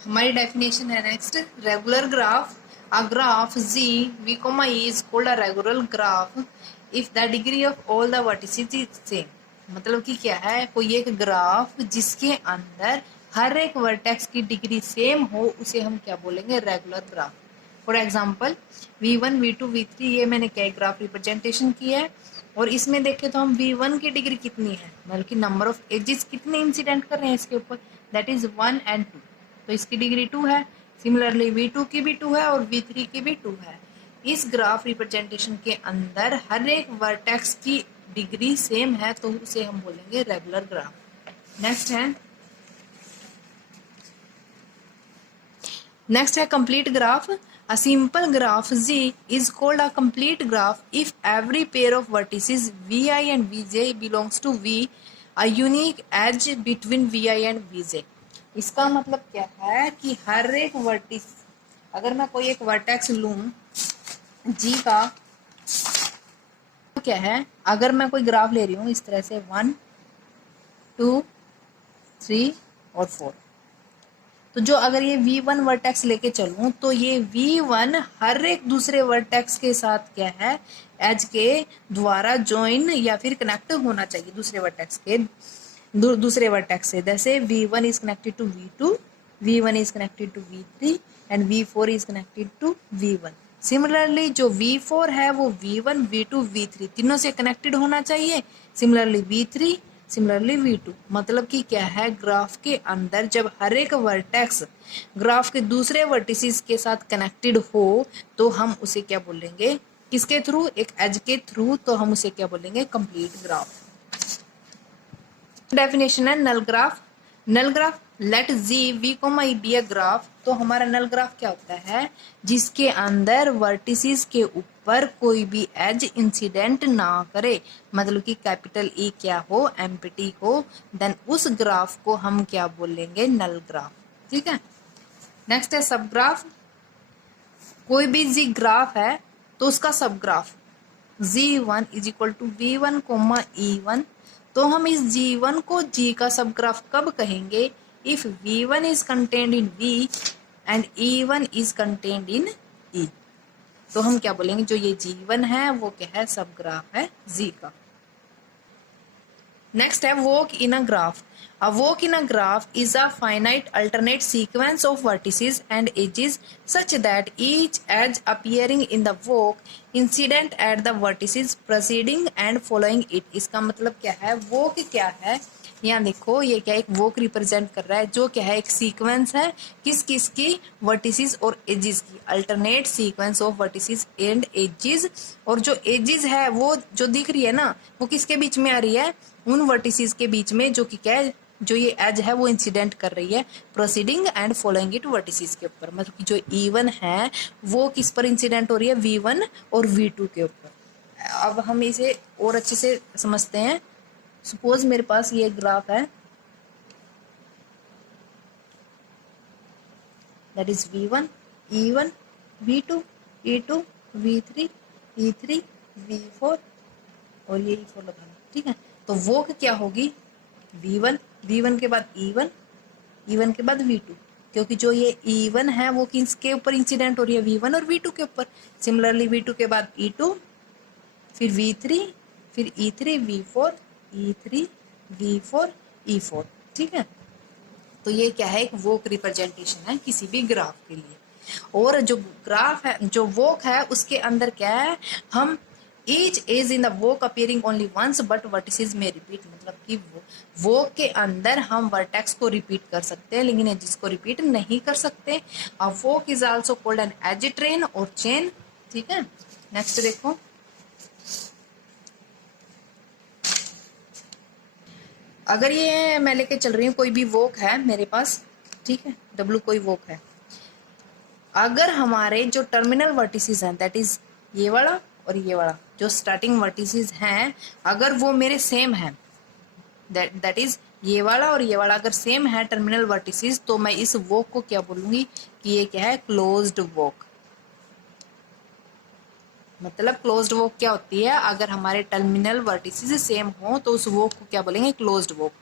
हमारी डेफिनेशन है next, regular graph, a graph G V comma E is called a regular graph if the degree of all the vertices is same. मतलब कि क्या है, कोई एक ग्राफ जिसके अंदर हर एक वर्टेक्स की डिग्री सेम हो उसे हम क्या बोलेंगे, regular graph. For example v1 v2 v3, ये मैंने क्या ग्राफ रिप्रेजेंटेशन किया है, और इसमें देखें तो हम v1 की डिग्री कितनी है, मतलब कि नंबर ऑफ एजेस कितने इंसिडेंट कर रहे हैं इसके ऊपर, दैट इज 1 and 2, तो इसकी डिग्री 2 है। सिमिलरली v2 की भी 2 है और v3 की भी 2 है। इस ग्राफ रिप्रेजेंटेशन के अंदर हर एक वर्टेक्स की डिग्री सेम है तो उसे हम बोलेंगे रेगुलर ग्राफ। नेक्स्ट है complete graph. A simple graph G is called a complete graph if every pair of vertices vi and vj belongs to v, a unique edge between vi and vj। इसका मतलब क्या है कि हर एक vertices, अगर मैं कोई एक वर्टेक्स लूं जी का, तो क्या है, अगर मैं कोई ग्राफ ले रही हूँ इस तरह से 1 2 3 और 4, तो जो अगर ये v1 वर्टेक्स लेके चलूं तो ये v1 हर एक दूसरे वर्टेक्स के साथ क्या है, एज के द्वारा ज्वाइन या फिर कनेक्ट होना चाहिए दूसरे वर्टेक्स के दूसरे वर्टेक्स से। जैसे v1 is connected to v2, v1 is connected to v3 and v4 is connected to v1। Similarly जो v4 है वो v1 v2 v3 तीनों से कनेक्टेड होना चाहिए। Similarly v3, similarly v2। मतलब कि क्या है, ग्राफ के अंदर जब हर एक वर्टेक्स ग्राफ के दूसरे वर्टिसेस के साथ कनेक्टेड हो तो हम उसे क्या बोलेंगे, किसके थ्रू, एक एज के थ्रू, तो हम उसे क्या बोलेंगे, कंप्लीट ग्राफ। डेफिनेशन है null graph. Null graph, let G V comma E be a graph. तो हमारा नल ग्राफ क्या होता है, जिसके अंदर वर्टिसेस के ऊपर कोई भी एज इंसिडेंट ना करे, मतलब कि कैपिटल ई क्या हो, एम्प्टी हो, देन उस ग्राफ को हम क्या बोलेंगे, नल ग्राफ। ठीक है। नेक्स्ट है सब ग्राफ। कोई भी जी ग्राफ है तो उसका subgraph z1 is equal to v1 comma e1। तो हम इस g1 को g का सब ग्राफ कब कहेंगे, if v1 is contained in v and e1 is contained in e। तो हम क्या बोलेंगे, जो ये g1 है वो क्या है, सब ग्राफ है g का। नेक्स्ट है walk in a graph. A walk in a graph is a finite alternate sequence of vertices and edges such that each edge appearing in the walk incident at the vertices preceding and following it. इसका मतलब क्या है, walk क्या है, यहाँ देखो ये क्या एक वॉक रिप्रेजेंट कर रहा है, जो क्या है एक सीक्वेंस है किस किस की, वर्टिसेस और एजेस की, alternate sequence of vertices and edges. और जो एजेस है वो जो दिख रही है ना, वो किसके बीच में आ रही है, उन वर्टिसेस के बीच में जो कि क्या है, जो ये एज है वो इंसिडेंट कर रही है proceeding and following it vertices के ऊपर। मतलब कि जो E1 है वो किस पर इंसिडेंट हो रही है, V1 और V2 के ऊपर। अब हम इसे और अच्छे से समझते हैं। सपोज मेरे पास ये ग्राफ है, that is v1 e1 v2 e2 v3 e3 v4 और ये e4 लगाना। ठीक है, तो वो क्या होगी, v1 v1 के बाद e1 e1 के बाद v2, क्योंकि जो ये e1 है वो किसके ऊपर इंसिडेंट हो रही है, v1 और v2 के ऊपर। सिमिलरली v2 के बाद e2, फिर v3, फिर e3 v4 e3 v4 e4। ठीक है, तो ये क्या है, एक वोक रिप्रेजेंटेशन है किसी भी ग्राफ के लिए। और जो ग्राफ है, जो वोक है उसके अंदर क्या है, हम each edge in the walk appearing only once but vertices में रिपीट। मतलब कि वोक के अंदर हम वर्टेक्स को रिपीट कर सकते हैं लेकिन एजेस को रिपीट नहीं कर सकते। A walk is also called an edge train और चेन। ठीक है, नेक्स्ट देखो, अगर ये मैं लेके चल रही हूँ, कोई भी वोक है मेरे पास, ठीक है, W कोई वोक है, अगर हमारे जो टर्मिनल वर्टिसेस हैं, दैट इज ये वाला और ये वाला जो स्टार्टिंग वर्टिसेस हैं, अगर वो मेरे सेम है, दैट इज ये वाला और ये वाला अगर सेम है टर्मिनल वर्टिसेस, तो मैं इस वोक को क्या बोलूंगी कि ये क्या है, क्लोज्ड वोक। मतलब क्लोज्ड वोक क्या होती है, अगर हमारे टर्मिनल वर्टिसेस सेम हो तो उस वोक को क्या बोलेंगे, क्लोज्ड वोक।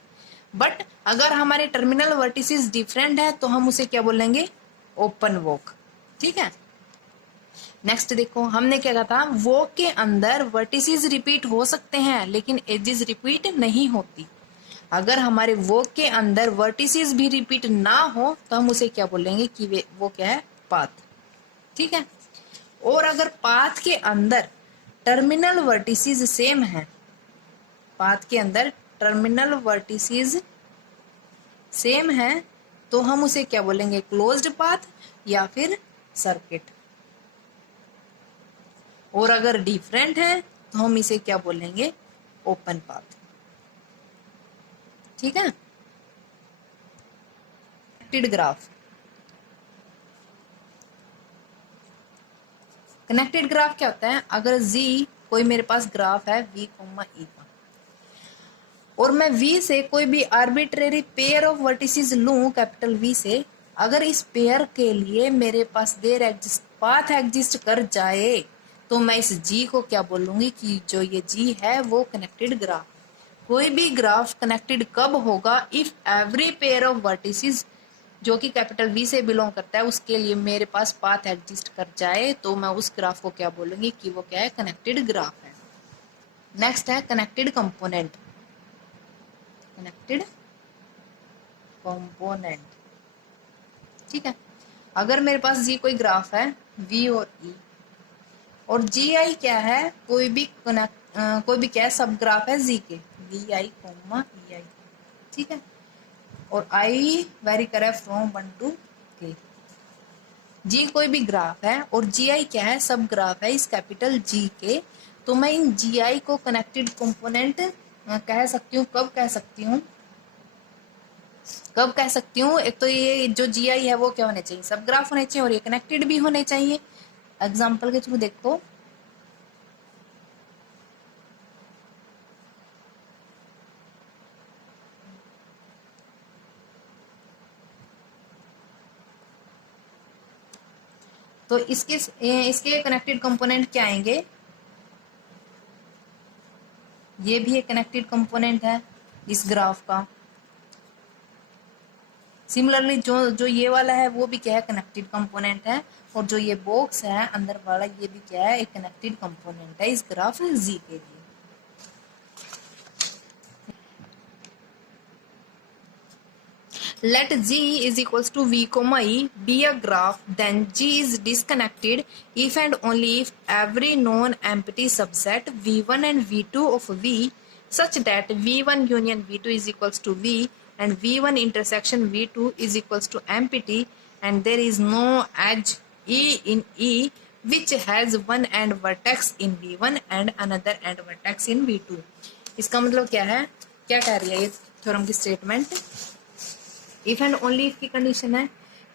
बट अगर हमारे टर्मिनल वर्टिसेस डिफरेंट है तो हम उसे क्या बोलेंगे, ओपन वॉक। ठीक है, नेक्स्ट देखो हमने क्या कहा था, वॉक के अंदर वर्टिसेस रिपीट हो सकते हैं लेकिन एजेस रिपीट नहीं होती। अगर हमारे वॉक के अंदर वर्टिसेस भी रिपीट ना हो तो हम उसे क्या बोलेंगे कि वो क्या है, पाथ। ठीक है, और अगर पाथ के अंदर टर्मिनल वर्टिसेस सेम है, पाथ के अंदर टर्मिनल वर्टिसेस सेम है तो हम उसे क्या बोलेंगे, क्लोज्ड पाथ या फिर सर्किट। और अगर डिफरेंट है तो हम इसे क्या बोलेंगे, ओपन पाथ। ठीक है, कनेक्टेड ग्राफ। कनेक्टेड ग्राफ क्या होता है, अगर जी कोई मेरे पास ग्राफ है v, ई का, और मैं v से कोई भी आर्बिट्रेरी पेयर ऑफ वर्टिसेस लूं कैपिटल V से, अगर इस पेयर के लिए मेरे पास देर पाथ एग्जिस्ट कर जाए तो मैं इस g को क्या बोलूंगी कि जो ये g है वो कनेक्टेड ग्राफ। कोई भी ग्राफ कनेक्टेड कब होगा, if every pair of vertices जो कि कैपिटल V से बिलोंग करता है उसके लिए मेरे पास पाथ एग्जिस्ट कर जाए तो मैं उस ग्राफ को क्या बोलूंगी कि वो क्या है, कनेक्टेड ग्राफ है। नेक्स्ट है कनेक्टेड कंपोनेंट। कनेक्टेड कंपोनेंट, ठीक है, अगर मेरे पास जी कोई ग्राफ है V और E, और जी आई क्या है, कोई भी क्या है, सब ग्राफ है जी के, वी आई कोमा ई आई। ठीक है, और आई वेरी करे फ्रॉम 1 to k। जी कोई भी ग्राफ है और जी आई क्या है, सब ग्राफ है इस कैपिटल जी के, तो मैं इन जी आई को कनेक्टेड कंपोनेंट कह सकती हूँ। कब कह सकती हूँ, कब कह सकती हूँ, एक तो ये जो जी आई है वो क्या होने चाहिए, सब ग्राफ होने चाहिए और ये कनेक्टेड भी होने चाहिए। एग्जाम्पल के थ्रू देखो, तो इसके कनेक्टेड कंपोनेंट क्या आएंगे, ये भी एक कनेक्टेड कंपोनेंट है इस ग्राफ का। सिमिलरली जो ये वाला है वो भी क्या है, कनेक्टेड कंपोनेंट है, और जो ये बॉक्स है अंदर वाला ये भी क्या है, एक कनेक्टेड कंपोनेंट है इस ग्राफ जी के लिए। Let G is equals to V, E be a graph, then G is disconnected if and only if every non-empty subset V1 and V2 of V such that V1 union V2 is equals to V and V1 intersection V2 is equals to empty and there is no edge E in E which has one end vertex in V1 and another end vertex in V2। इसका मतलब क्या है, क्या कह रही है ये theorem की statement, if and only if की कंडीशन है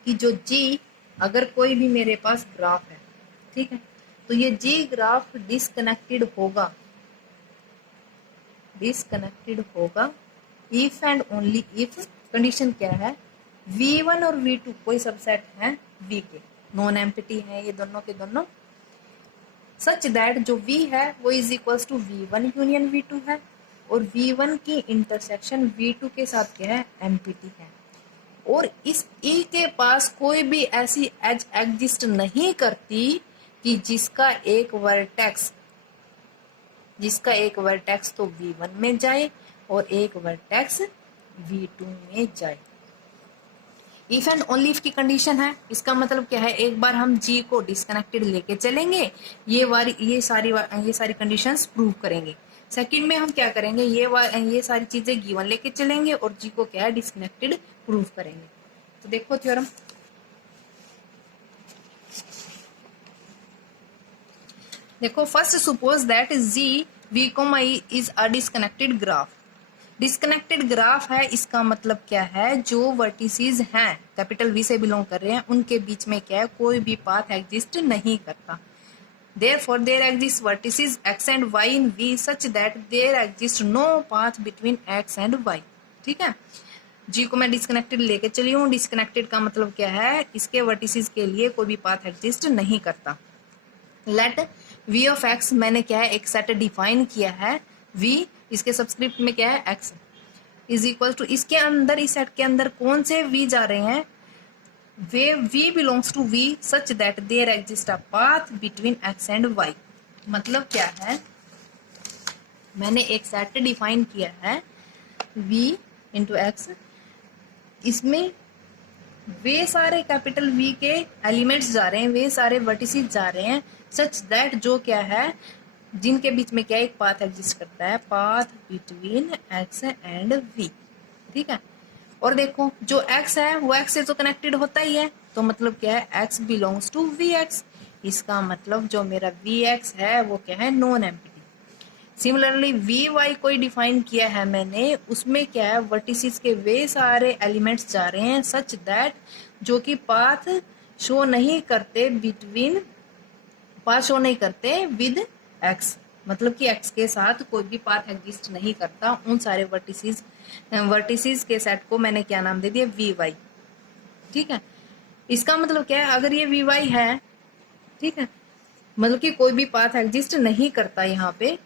कि जो जी, अगर कोई भी मेरे पास ग्राफ है, ठीक है, तो ये जी ग्राफ डिसकनेक्टेड होगा, डिसकनेक्टेड होगा if and only if, condition क्या है, V1 और V2 कोई सबसेट है V के, नॉन एम्प्टी है ये दोनों के दोनों, सच दैट जो V है वो is equals to V1 union V2 है और V1 की इंटरसेक्शन V2 के साथ क्या है, एम्प्टी है, और इस E के पास कोई भी ऐसी एज एग्जिस्ट नहीं करती कि जिसका एक वर्टेक्स तो V1 में जाए और एक वर्टेक्स V2 में जाए। इफ एंड ओनली इफ की कंडीशन है, इसका मतलब क्या है, एक बार हम G को डिस्कनेक्टेड लेके चलेंगे, ये सारी कंडीशंस प्रूव करेंगे। सेकंड में हम क्या करेंगे, ये सारी चीजें गिवन लेके चलेंगे और G को क्या है, डिस्कनेक्टेड प्रूव करेंगे। तो देखो थ्योरम, देखो first suppose that G V, E is a disconnected graph. Disconnected graph है, इसका मतलब क्या है, जो वर्टिसेस हैं कैपिटल V से बिलोंग कर रहे हैं उनके बीच में क्या है, कोई भी पाथ एग्जिस्ट नहीं करता। Therefore, there exist vertices x and y in V such that there exists no path between x and y। ठीक है, G को मैं डिस्कनेक्टेड लेके चली हूँ, डिस्कनेक्टेड का मतलब क्या है, इसके वर्टिसेस के लिए कोई भी पाथ एग्जिस्ट नहीं करता। लेट V ऑफ x, मैंने क्या है, एक सेट डिफाइन किया है V, इसके सबस्क्रिप्ट में क्या है x, इज इक्वल टू, इसके अंदर, इस सेट के अंदर कौन से v जा रहे हैं, वे v belongs to v such that there exist a path between x and y। मतलब क्या है, मैंने एक सेट डिफाइन किया है v इंटू एक्स, इसमें वे सारे कैपिटल V के एलिमेंट्स जा रहे हैं, वे सारे वर्टिसेस जा रहे हैं सच दैट, जो क्या है, जिनके बीच में क्या एक पाथ एग्जिस्ट करता है, path between x and v। ठीक है, और देखो जो x है वो x से तो कनेक्टेड होता ही है, तो मतलब क्या है, x बिलोंग्स टू vx। इसका मतलब जो मेरा vx है वो क्या है, नॉन एम्प्टी। सिमिलरली vy कोई डिफाइन किया है मैंने, उसमें क्या है, वर्टिसेस के वे सारे एलिमेंट्स जा रहे हैं सच दैट, जो कि पाथ शो नहीं करते बिटवीन, पाथ शो नहीं करते विद x। मतलब कि x के साथ कोई भी पाथ एग्जिस्ट नहीं करता, उन सारे वर्टिसेस के सेट को मैंने क्या नाम दे दिया, vy। ठीक है, इसका मतलब क्या है, अगर ये vy है, ठीक है, मतलब कि कोई भी पाथ एग्जिस्ट नहीं करता यहाँ पे।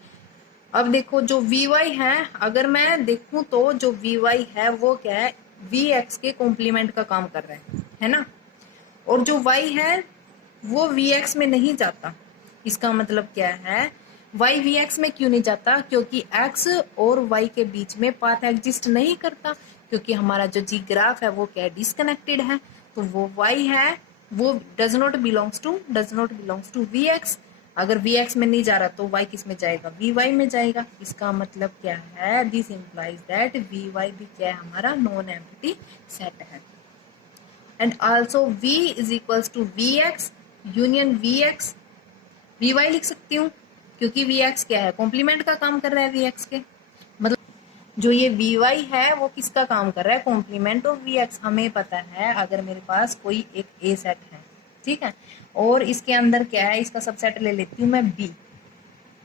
अब देखो जो vy है, अगर मैं देखूं तो जो vy है वो क्या है, vx के कॉम्प्लीमेंट का काम कर रहा है ना, और जो y है वो vx में नहीं जाता। इसका मतलब क्या है, y vx में क्यों नहीं जाता, क्योंकि x और y के बीच में पाथ एग्जिस्ट नहीं करता, क्योंकि हमारा जो जी ग्राफ है वो क्या, डिसकनेक्टेड है। तो वो y है वो does not belongs to vx। अगर vx में नहीं जा रहा तो y किस में जाएगा, vy में जाएगा। इसका मतलब क्या है, दिस इंप्लाइज दैट vy भी क्या है, हमारा नॉन एम्प्टी सेट है। And also v is equals to vx union vx, vy लिख सकती हूँ क्योंकि vx क्या है, कॉम्प्लीमेंट का काम कर रहा है vx के। मतलब जो ये vy है वो किसका काम कर रहा है, कॉम्प्लीमेंट ऑफ vx। हमें पता है अगर मेरे पास कोई एक a सेट है, ठीक है, और इसके अंदर क्या है, इसका सबसेट ले लेती हूँ मैं b,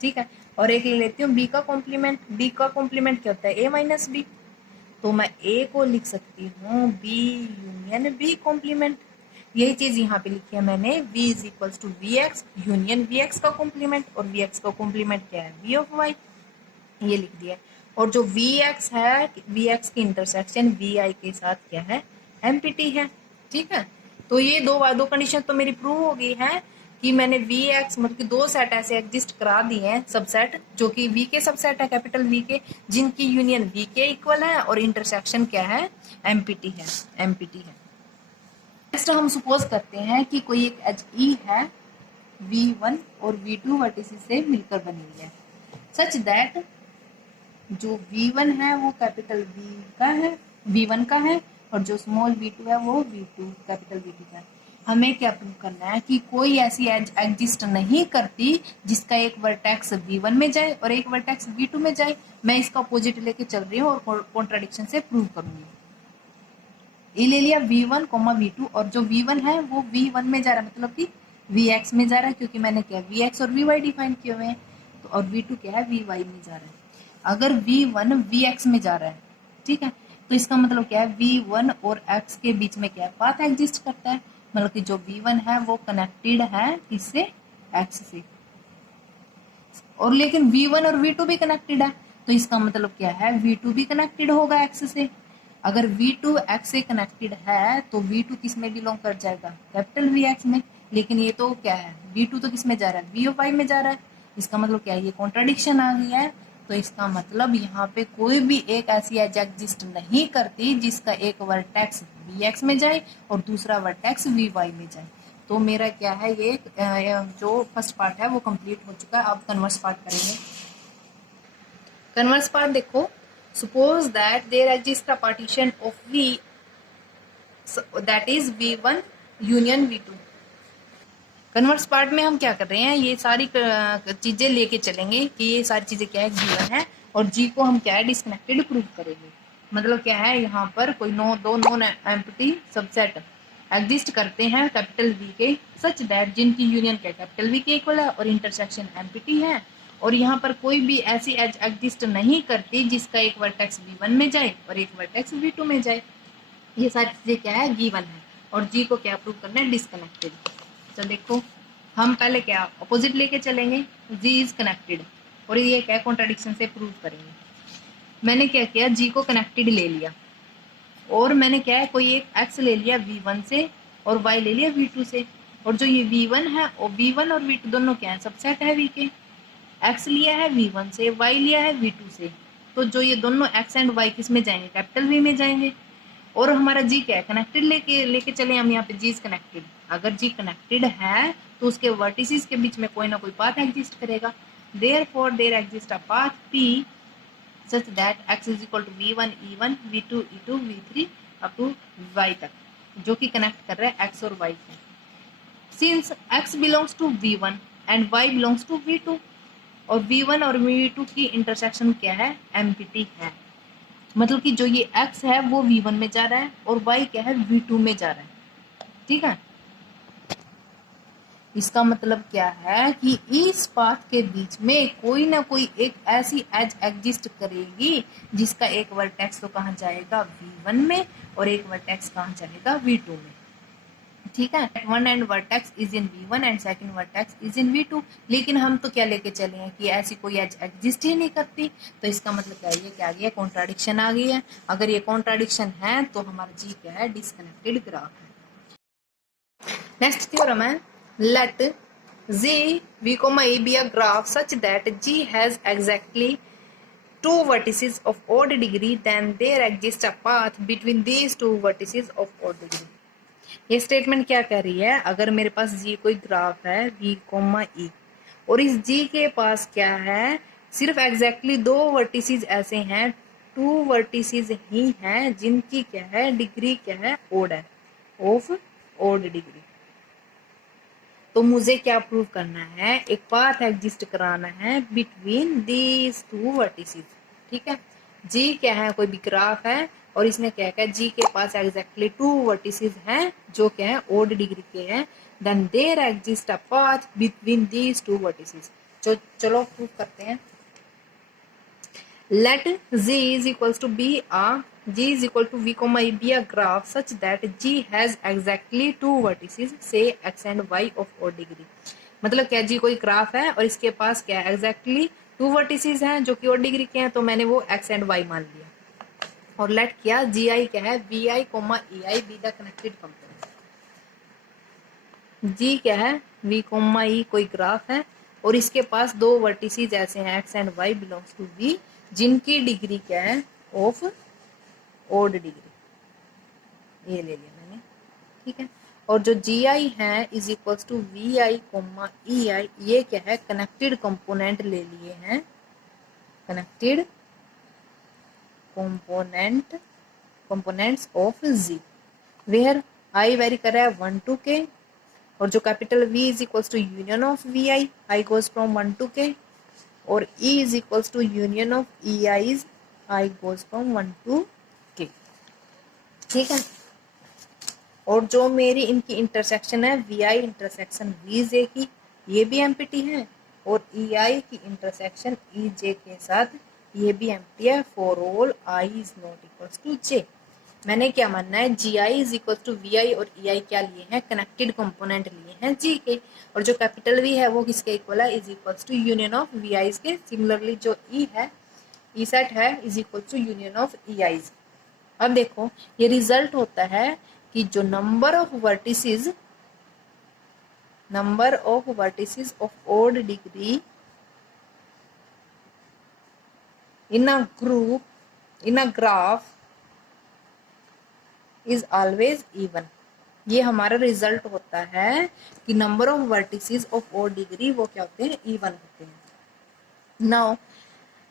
ठीक है, और एक ले लेती हूँ b का कॉम्प्लीमेंट। b का कॉम्प्लीमेंट क्या होता है, a माइनस b। तो मैं a को लिख सकती हूँ b यूनियन b कॉम्प्लीमेंट। यही चीज यहाँ पे लिखी है मैंने, v is equals to vx union vx का कॉम्प्लीमेंट, और vx का कॉम्प्लीमेंट क्या है, v ऑफ y, ये लिख दिया। और जो vx है, vx की इंटरसेक्शन vi के साथ क्या है, एम्प्टी है। ठीक है, तो ये दो कंडीशन तो मेरी प्रूव हो गई है कि मैंने vx मतलब कि दो सेट ऐसे एग्जिस्ट करा दिए हैं, सबसेट जो कि v के सबसेट है, कैपिटल v के, जिनकी यूनियन v के इक्वल है और इंटरसेक्शन क्या है, एम्प्टी है, नेक्स्ट हम सपोज करते हैं कि कोई एक एज ई है, v1 और v2 वर्टिसेस से मिलकर बनी हुई है, सच दैट जो v1 है वो कैपिटल v का है, v1 का है, और जो स्मॉल v2 है वो v2 कैपिटल v2 का है। हमें क्या प्रूव करना है कि कोई ऐसी एज एग्जिस्ट नहीं करती जिसका एक वर्टेक्स v1 में जाए और एक वर्टेक्स v2 में जाए। मैं इसका अपोजिट लेके चल रही हूँ और कॉन्ट्राडिक्शन से प्रूव करूंगी। ये ले लिया v1, v2, और जो v1 है वो v1 में जा रहा है, मतलब कि vx में जा रहा है, क्योंकि मैंने क्या vx और vy डिफाइन किए हुए हैं। तो और v2 क्या है, vy में जा रहा है। अगर v1 vx में जा रहा है, ठीक है, तो इसका मतलब क्या है, v1 और x के बीच में क्या है, पाथ एग्जिस्ट करता है। मतलब कि जो v1 है वो कनेक्टेड है इससे, x से, और लेकिन v1 और v2 भी कनेक्टेड है, तो इसका मतलब क्या है, v2 भी कनेक्टेड होगा x से। अगर v2 x से कनेक्टेड है तो v2 किस में बिलोंग कर जाएगा, कैपिटल vx में। लेकिन ये तो क्या है, v2 तो किस में जा रहा है, v ऑफ y में जा रहा है। इसका मतलब क्या है, ये कॉन्ट्राडिक्शन आ गया है। तो इसका मतलब यहाँ पे कोई भी एक ऐसी एज एग्जिस्ट नहीं करती जिसका एक वर्टेक्स vx में जाए और दूसरा वर्टेक्स vy में जाए। तो मेरा क्या है, ये जो फर्स्ट पार्ट है वो कंप्लीट हो चुका है। अब कन्वर्स पार्ट करेंगे। कन्वर्स पार्ट देखो, suppose that there exists a partition of v, so that is v1 union v2। Converse part में हम क्या कर रहे हैं, ये सारी चीजें लेके चलेंगे कि ये सारी चीजें क्या है, g1 है, और g को हम क्या है, डिस्कनेक्टेड प्रूव करेंगे। मतलब क्या है, यहाँ पर कोई दो नॉन एम्प्टी सबसेट एग्जिस्ट करते हैं कैपिटल v के, सच दैट जिनकी यूनियन क्या कैपिटल v के इक्वल है और इंटरसेक्शन एम्प्टी है। और यहाँ पर कोई भी ऐसी एज एग्जिस्ट नहीं करती जिसका एक वर्टेक्स v1 में जाए और एक वर्टेक्स v2 में जाए। ये सारी चीजें क्या है, गिवन है, और g को क्या प्रूव करना है, डिस्कनेक्टेड। तो देखो हम पहले क्या अपोजिट लेके चलेंगे, g इज कनेक्टेड, और ये क्या कॉन्ट्राडिक्शन से प्रूव करेंगे। मैंने क्या किया, जी को कनेक्टेड ले लिया और मैंने क्या है कोई एक एक्स ले लिया v1 से और y ले लिया v2 से, और जो ये v1 है और v1 और v2 दोनों क्या है, सबसेट है v के। x लिया है v1 से, y लिया है v2 से, तो जो ये दोनों x एंड y किस में जाएंगे, कैपिटल v में जाएंगे। और हमारा जी क्या है, कनेक्टेड लेके चले हम यहाँ पे, जी इज कनेक्टेड। अगर जी कनेक्टेड है तो उसके वर्टिसेस के बीच में कोई ना कोई पाथ एग्जिस्ट करेगा। Therefore there exist a path p such that x is equal to v1 e1 v2 e2 v3 up to y तक, जो कि कनेक्ट कर रहा है x और y को। Since x belongs to v1 and y belongs to v2, और v1 और v2 की इंटरसेक्शन क्या है, एम्प्टी है। मतलब कि जो ये x है वो v1 में जा रहा है और y क्या है, v2 में जा रहा है। ठीक है, इसका मतलब क्या है कि इस पाथ के बीच में कोई ना कोई एक ऐसी एज एग्जिस्ट करेगी जिसका एक वर्टेक्स तो कहाँ जाएगा, v1 में, और एक वर्टेक्स कहाँ जाएगा, v2 में। ठीक है, one and vertex is in v1 and second vertex is in v2। लेकिन हम तो क्या लेके चले हैं कि ऐसी कोई एज एग्जिस्ट ही नहीं करती, तो इसका मतलब क्या है, ये क्या आ गया, कॉन्ट्राडिक्शन आ गई है। अगर ये कॉन्ट्राडिक्शन है तो हमारा जी क्या है, डिस्कनेक्टेड ग्राफ है। नेक्स्ट थ्योरम है, let z v comma a be a graph such that g has exactly two vertices of odd degree, then there exists a path between these two vertices of odd degree। ये statement क्या कह रही है, अगर मेरे पास g कोई graph है v comma e और इस g के पास क्या है, सिर्फ एग्जैक्टली दो वर्टिसेस ऐसे हैं, टू वर्टिसेस ही हैं जिनकी क्या है, डिग्री क्या है, ओड है, ऑफ ओड डिग्री। तो मुझे क्या प्रूव करना है, एक पाथ एग्जिस्ट कराना है बिटवीन दीज टू वर्टिसेस। ठीक है, जी क्या है, कोई भी ग्राफ है और इसने क्या है, जी के पास एग्जैक्टली टू वर्टिसेस हैं जो क्या है, ओड डिग्री के हैं, then there exist a path between these two vertices. चलो प्रूव करते हैं। Let z is equals to be a g is equal to v comma e be a graph such that g has exactly two vertices, say x and y of odd degree। मतलब क्या, जी कोई graph है और इसके पास क्या है, exactly two vertices हैं जो कि ओड डिग्री के हैं, तो मैंने वो x एंड y मान लिया और लेट किया जी आई क्या है, V I comma E I be the connected component. G क्या है, v कोमा ई कोई ग्राफ है और इसके पास दो वर्टिसेस ऐसे हैं x and y belongs to v, जिनकी डिग्री क्या है, ऑफ ओड डिग्री, ये ले लिया मैंने। ठीक है, और जो जी आई है is equals to V I comma E i, ये क्या है, कनेक्टेड कंपोनेंट ले लिए हैं, connected components of G, where i vary कर रहा है 1 to k, और जो कैपिटल V is equals to union of V i goes from 1 to k, और E is equals to union of E i's, i goes from 1 to k। ठीक है, और जो मेरी इनकी इंटरसेक्शन है वी आई इंटरसेक्शन वी जे की, ये भी एम्प्टी है, और ई आई की इंटरसेक्शन ई जे के साथ ये भी एम्प्टी है, for all I is not equals to J. मैंने क्या मानना है, G I is equal to V I और ई आई क्या लिए हैं, कनेक्टेड कंपोनेंट लिए हैं जी के, और जो कैपिटल वी है वो किसके इक्वल है, is equal to union of V i's के। सिमिलरली जो ई है, ई सेट है, is equal to union of E i's. अब देखो ये रिजल्ट होता है कि जो number of vertices of odd degree in a group, in a graph is always even. ये हमारा रिजल्ट होता है कि number of vertices of odd degree वो क्या होते हैं, इवन होते हैं। नाउ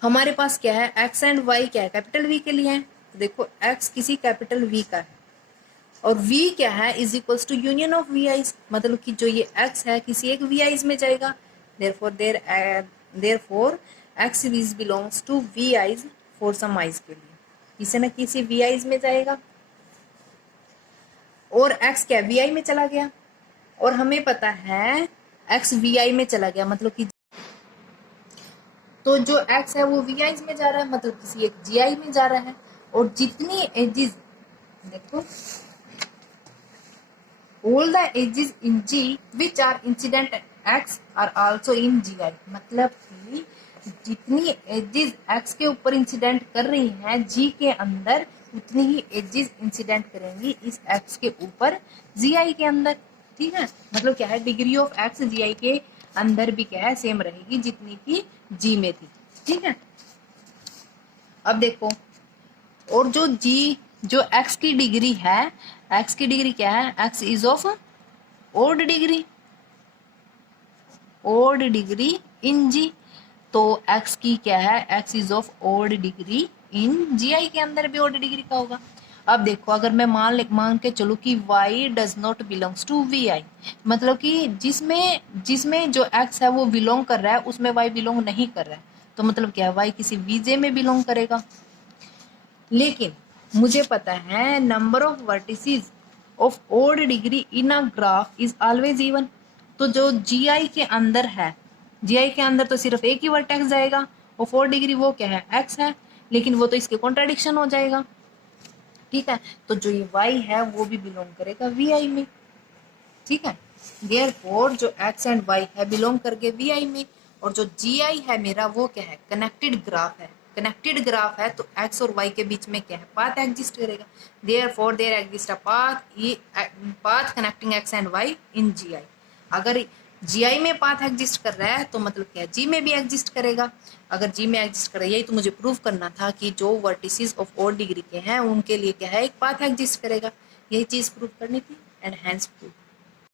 हमारे पास क्या है, एक्स एंड वाई क्या है, कैपिटल वी के लिए है, देखो एक्स किसी कैपिटल वी का है और v क्या है, is equals to union of V i's, मतलब कि जो ये x है किसी एक वी आईज में जाएगा, therefore x is belongs to V i's for some i's के लिए, किसी न किसी वी आईज में जाएगा, और x क्या वी आई में चला गया, और हमें पता है x वी आई में चला गया, मतलब कि तो जो x है वो वी आईज में जा रहा है, मतलब किसी एक जी आई में जा रहा है, और जितनी एजेस देखो, all the edges in G which are incident at X are also in GI, मतलब कि जितनी एजेस एक्स के ऊपर इंसिडेंट कर रही हैं जी के अंदर, उतनी ही एजेस इंसिडेंट करेंगी इस एक्स के ऊपर जी आई के अंदर। ठीक है, मतलब क्या है, degree of x ji I के अंदर भी क्या है, सेम रहेगी जितनी की जी में थी। ठीक है, अब देखो, और जो जी, जो एक्स की डिग्री है, एक्स की डिग्री क्या है, X is of odd degree, odd degree in G. तो x की क्या है, x is of odd degree in G I के अंदर भी ओड डिग्री का होगा। अब देखो, अगर मैं मान के चलूँ कि y does not belongs to V I, मतलब कि जिसमें जिसमें जो x है वो बिलोंग कर रहा है, उसमें y बिलोंग नहीं कर रहा है, तो मतलब क्या है, y किसी वीजे में बिलोंग करेगा। लेकिन मुझे पता है number of vertices of odd degree in a graph is always even. तो जो जी आई के अंदर है, जी आई के अंदर तो सिर्फ एक ही वर्टेक्स जाएगा, और 4 डिग्री वो क्या है, एक्स है, लेकिन वो तो इसके कॉन्ट्राडिक्शन हो जाएगा। ठीक है, तो जो ये वाई है वो भी बिलोंग करेगा वी आई में। ठीक है, देयरफॉर जो एक्स एंड वाई है बिलोंग करके वी आई में, और जो जी आई है मेरा वो क्या है, कनेक्टेड ग्राफ है। कनेक्टेड ग्राफ है तो एक्स और वाई के बीच में क्या है, पाथ एग्जिस्ट करेगा। Therefore there exist a path connecting X and Y in G I. अगर जी आई में पाथ एग्जिस्ट कर रहा है तो मतलब क्या, जी में भी एग्जिस्ट करेगा। अगर जी में एग्जिस्ट कर रहा है, यही तो मुझे प्रूव करना था कि जो वर्टिसेस ऑफ ओड डिग्री के हैं उनके लिए क्या है, एक पाथ एग्जिस्ट करेगा। यही चीज प्रूव करनी थी, एंड हैंस प्रूव।